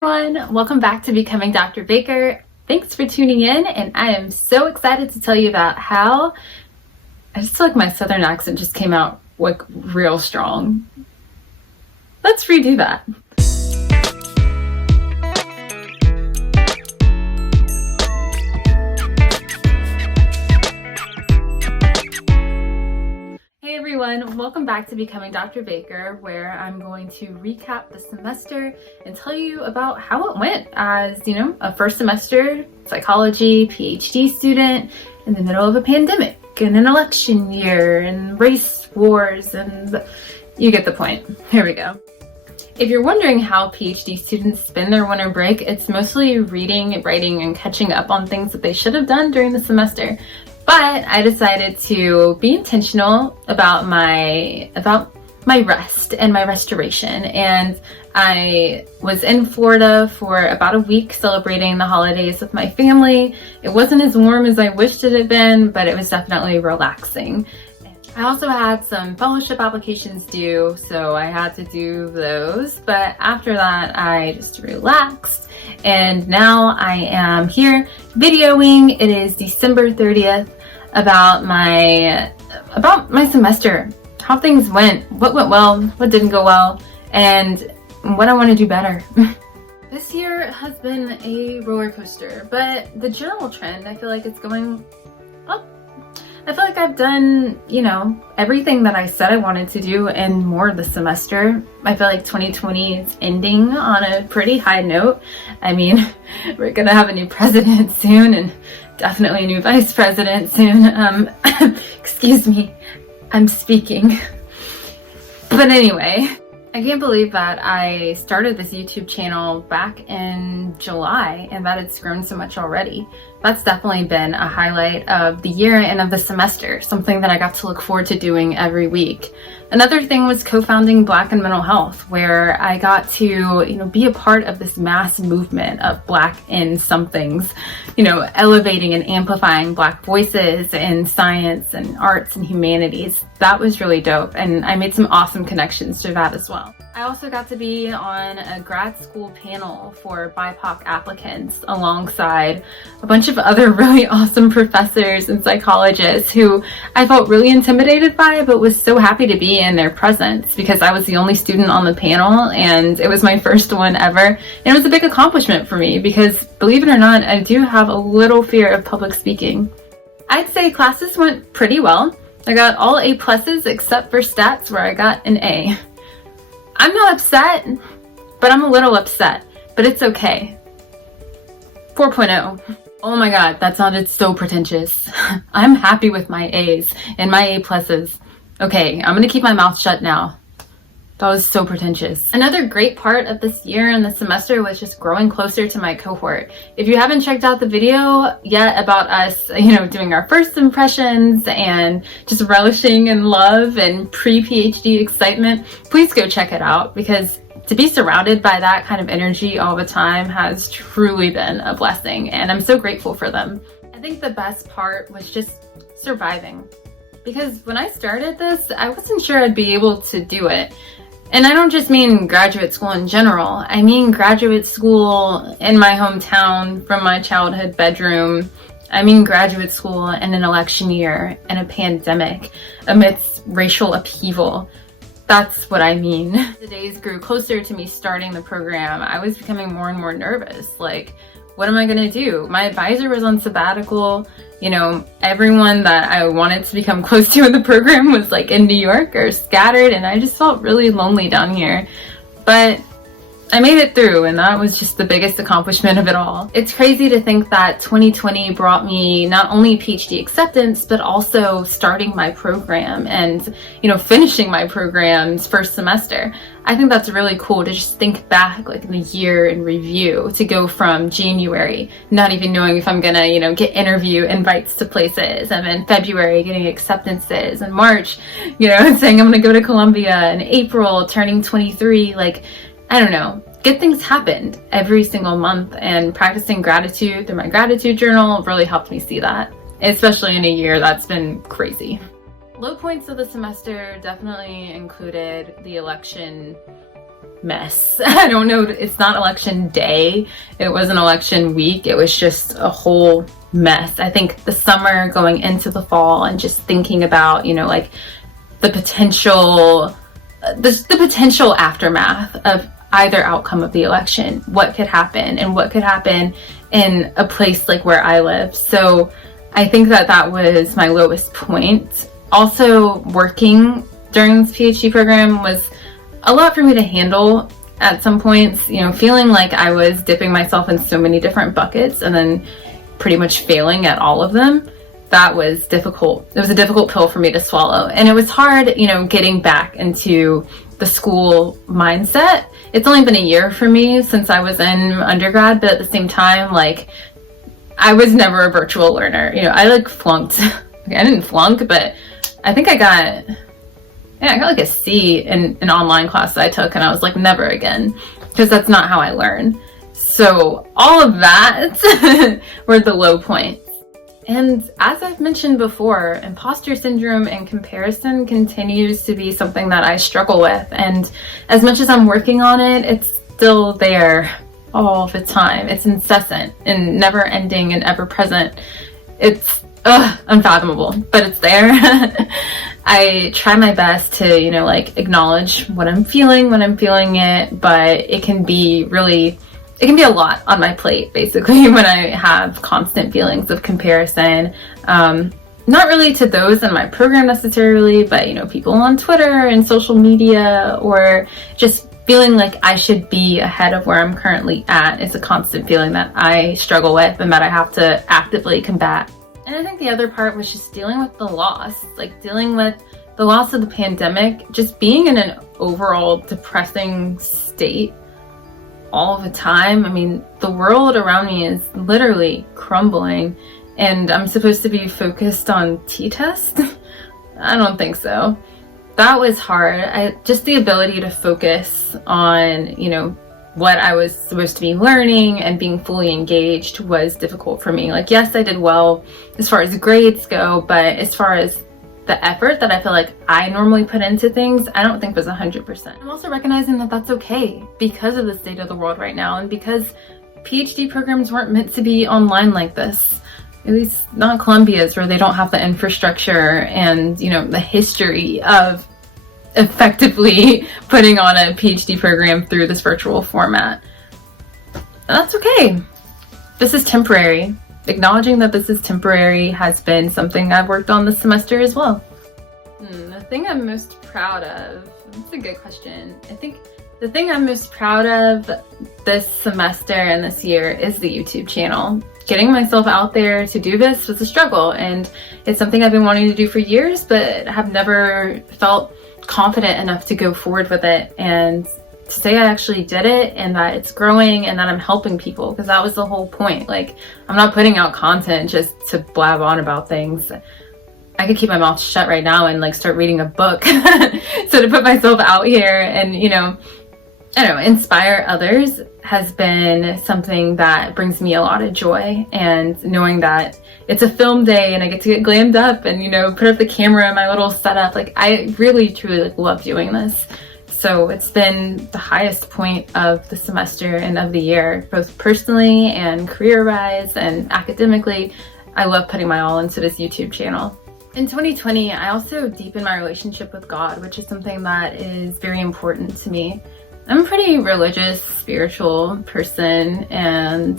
Everyone, welcome back to Becoming Dr. Baker. Thanks for tuning in, and I am so excited to tell you about how I just feel like my southern accent just came out like real strong. Let's redo that. Hey everyone, welcome back to Becoming Dr. Baker, where I'm going to recap the semester and tell you about how it went as, a first semester psychology PhD student in the middle of a pandemic and an election year and race wars, and you get the point. Here we go. If you're wondering how PhD students spend their winter break, it's mostly reading, writing, and catching up on things that they should have done during the semester. But I decided to be intentional about my rest and my restoration. And I was in Florida for about a week celebrating the holidays with my family. It wasn't as warm as I wished it had been, but it was definitely relaxing. I also had some fellowship applications due, so I had to do those. But after that, I just relaxed. And now I am here videoing. It is December 30th. About my semester, how things went, what went well, what didn't go well, and what I want to do better. This year has been a roller coaster, but the general trend, I feel like it's going up. I feel like I've done, everything that I said I wanted to do and more this semester. I feel like 2020 is ending on a pretty high note. I mean, we're gonna have a new president soon and definitely a new vice president soon. Excuse me, I'm speaking. But anyway, I can't believe that I started this YouTube channel back in July and that it's grown so much already. That's definitely been a highlight of the year and of the semester, something that I got to look forward to doing every week. Another thing was co-founding Black in Mental Health, where I got to, be a part of this mass movement of Black in somethings, elevating and amplifying Black voices in science and arts and humanities. That was really dope, and I made some awesome connections through that as well. I also got to be on a grad school panel for BIPOC applicants alongside a bunch of other really awesome professors and psychologists who I felt really intimidated by, but was so happy to be in their presence because I was the only student on the panel and it was my first one ever. And it was a big accomplishment for me because, believe it or not, I do have a little fear of public speaking. I'd say classes went pretty well. I got all A pluses except for stats where I got an A. I'm not upset, but I'm a little upset, but it's okay. 4.0. Oh my god, that sounded so pretentious. I'm happy with my A's and my A pluses. Okay, I'm gonna keep my mouth shut now. That was so pretentious. Another great part of this year and the semester was just growing closer to my cohort. If you haven't checked out the video yet about us, doing our first impressions and just relishing in love and pre-PhD excitement, please go check it out because to be surrounded by that kind of energy all the time has truly been a blessing, and I'm so grateful for them. I think the best part was just surviving, because when I started this, I wasn't sure I'd be able to do it. And I don't just mean graduate school in general. I mean graduate school in my hometown from my childhood bedroom. I mean graduate school in an election year and a pandemic amidst racial upheaval. That's what I mean. The days grew closer to me starting the program. I was becoming more and more nervous. Like, what am I gonna do? My advisor was on sabbatical. Everyone that I wanted to become close to in the program was like in New York or scattered, and I just felt really lonely down here. But I made it through, and that was just the biggest accomplishment of it all. It's crazy to think that 2020 brought me not only PhD acceptance, but also starting my program and, finishing my program's first semester. I think that's really cool to just think back like in the year in review, to go from January, not even knowing if I'm gonna, get interview invites to places, and then February getting acceptances, and March, saying I'm gonna go to Columbia, and April turning 23, I don't know, good things happened every single month, and practicing gratitude through my gratitude journal really helped me see that, especially in a year that's been crazy. Low points of the semester definitely included the election mess. I don't know, it's not election day, it wasn't election week, it was just a whole mess. I think the summer going into the fall and just thinking about, you know, like the potential aftermath of either outcome of the election, what could happen and what could happen in a place like where I live. So I think that was my lowest point. Also, working during this PhD program was a lot for me to handle at some points, you know, feeling like I was dipping myself in so many different buckets and then pretty much failing at all of them. That was difficult. It was a difficult pill for me to swallow. And it was hard, you know, getting back into the school mindset. It's only been a year for me since I was in undergrad, but at the same time, like, I was never a virtual learner. You know, I like flunked. Okay, I didn't flunk, but I think I got like a C in an online class that I took, and I was like, never again, because that's not how I learn. So all of that were the low points. And as I've mentioned before, imposter syndrome and comparison continues to be something that I struggle with. And as much as I'm working on it, it's still there all the time. It's incessant and never ending and ever present. It's unfathomable, but it's there. I try my best to, you know, like acknowledge what I'm feeling when I'm feeling it, but it can be a lot on my plate, basically, when I have constant feelings of comparison. Not really to those in my program necessarily, but, you know, people on Twitter and social media, or just feeling like I should be ahead of where I'm currently at is a constant feeling that I struggle with and that I have to actively combat. And I think the other part was just dealing with the loss, like dealing with the loss of the pandemic, just being in an overall depressing state all the time. I mean, the world around me is literally crumbling, and I'm supposed to be focused on t-test? I don't think so. That was hard. Just the ability to focus on, you know, what I was supposed to be learning and being fully engaged was difficult for me. Like, yes, I did well as far as grades go, but as far as the effort that I feel like I normally put into things, I don't think was 100%. I'm also recognizing that that's okay because of the state of the world right now, and because PhD programs weren't meant to be online like this. At least not Columbia's, where they don't have the infrastructure and, you know, the history of effectively putting on a PhD program through this virtual format. That's okay. This is temporary. Acknowledging that this is temporary has been something I've worked on this semester as well. The thing I'm most proud of, that's a good question. I think the thing I'm most proud of this semester and this year is the YouTube channel. Getting myself out there to do this was a struggle, and it's something I've been wanting to do for years, but have never felt confident enough to go forward with it and to say I actually did it, and that it's growing, and that I'm helping people, because that was the whole point. Like, I'm not putting out content just to blab on about things. I could keep my mouth shut right now and like start reading a book. So to put myself out here and, you know, I don't know, inspire others has been something that brings me a lot of joy. And knowing that it's a film day and I get to get glammed up and, you know, put up the camera in my little setup, like, I really truly like love doing this. So it's been the highest point of the semester and of the year, both personally and career-wise and academically. I love putting my all into this YouTube channel. In 2020, I also deepened my relationship with God, which is something that is very important to me. I'm a pretty religious, spiritual person, and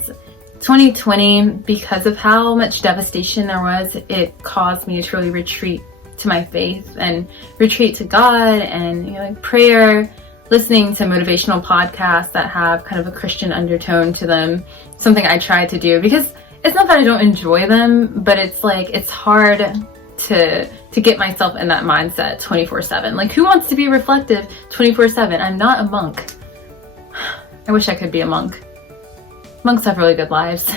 2020, because of how much devastation there was, it caused me to really retreat to my faith and retreat to God and, you know, like prayer, listening to motivational podcasts that have kind of a Christian undertone to them. Something I tried to do, because it's not that I don't enjoy them, but it's like, it's hard to get myself in that mindset 24/7. Like, who wants to be reflective 24/7? I'm not a monk. I wish I could be a monk. Monks have really good lives.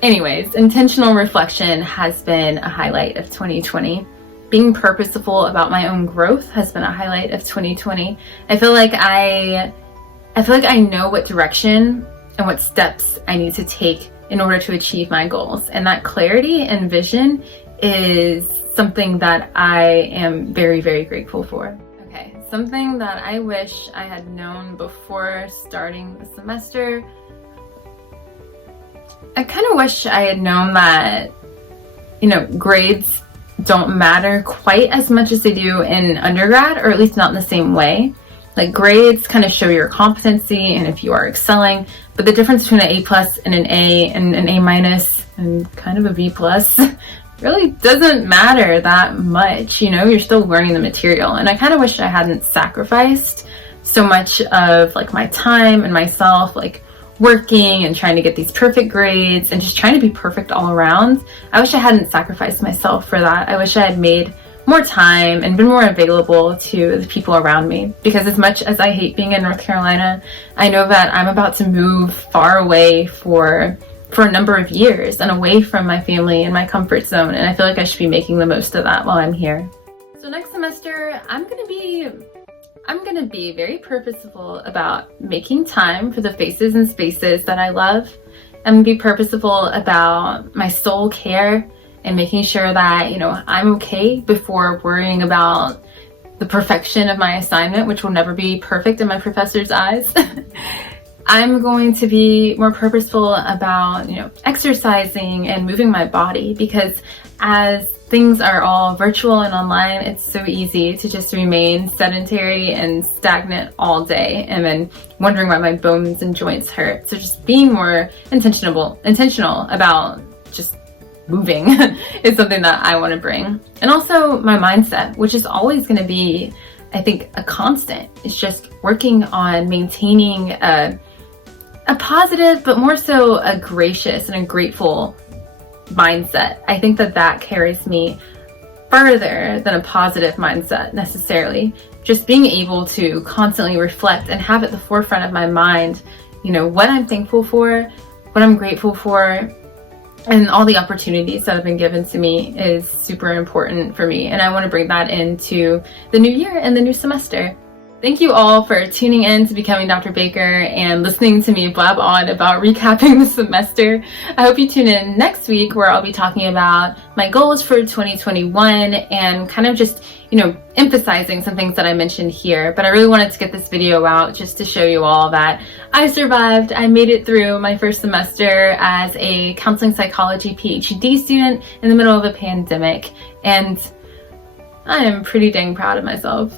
Anyways, intentional reflection has been a highlight of 2020. Being purposeful about my own growth has been a highlight of 2020. I feel like I know what direction and what steps I need to take in order to achieve my goals. And that clarity and vision is something that I am very, very grateful for. Okay, something that I wish I had known before starting the semester. I kind of wish I had known that, grades don't matter quite as much as they do in undergrad, or at least not in the same way. Like, grades kind of show your competency and if you are excelling, but the difference between an A+ and an A and an A- and kind of a B+ really doesn't matter that much. You're still learning the material, and I kind of wish I hadn't sacrificed so much of like my time and myself, like working and trying to get these perfect grades and just trying to be perfect all around. I wish I hadn't sacrificed myself for that. I wish I had made more time and been more available to the people around me, because as much as I hate being in North Carolina, I know that I'm about to move far away for a number of years and away from my family and my comfort zone, and I feel like I should be making the most of that while I'm here. So next semester, I'm gonna be very purposeful about making time for the faces and spaces that I love. I'm gonna be purposeful about my soul care and making sure that, I'm okay before worrying about the perfection of my assignment, which will never be perfect in my professor's eyes. I'm going to be more purposeful about, exercising and moving my body, because as things are all virtual and online, it's so easy to just remain sedentary and stagnant all day and then wondering why my bones and joints hurt. So just being more intentional about just moving is something that I want to bring. And also my mindset, which is always going to be, I think, a constant. It's just working on maintaining a positive, but more so a gracious and a grateful mindset. I think that carries me further than a positive mindset necessarily. Just being able to constantly reflect and have at the forefront of my mind, what I'm thankful for, what I'm grateful for, and all the opportunities that have been given to me is super important for me. And I want to bring that into the new year and the new semester. Thank you all for tuning in to Becoming Dr. Baker and listening to me blab on about recapping the semester. I hope you tune in next week, where I'll be talking about my goals for 2021 and kind of just, emphasizing some things that I mentioned here. But I really wanted to get this video out just to show you all that I survived. I made it through my first semester as a counseling psychology PhD student in the middle of a pandemic, and I am pretty dang proud of myself.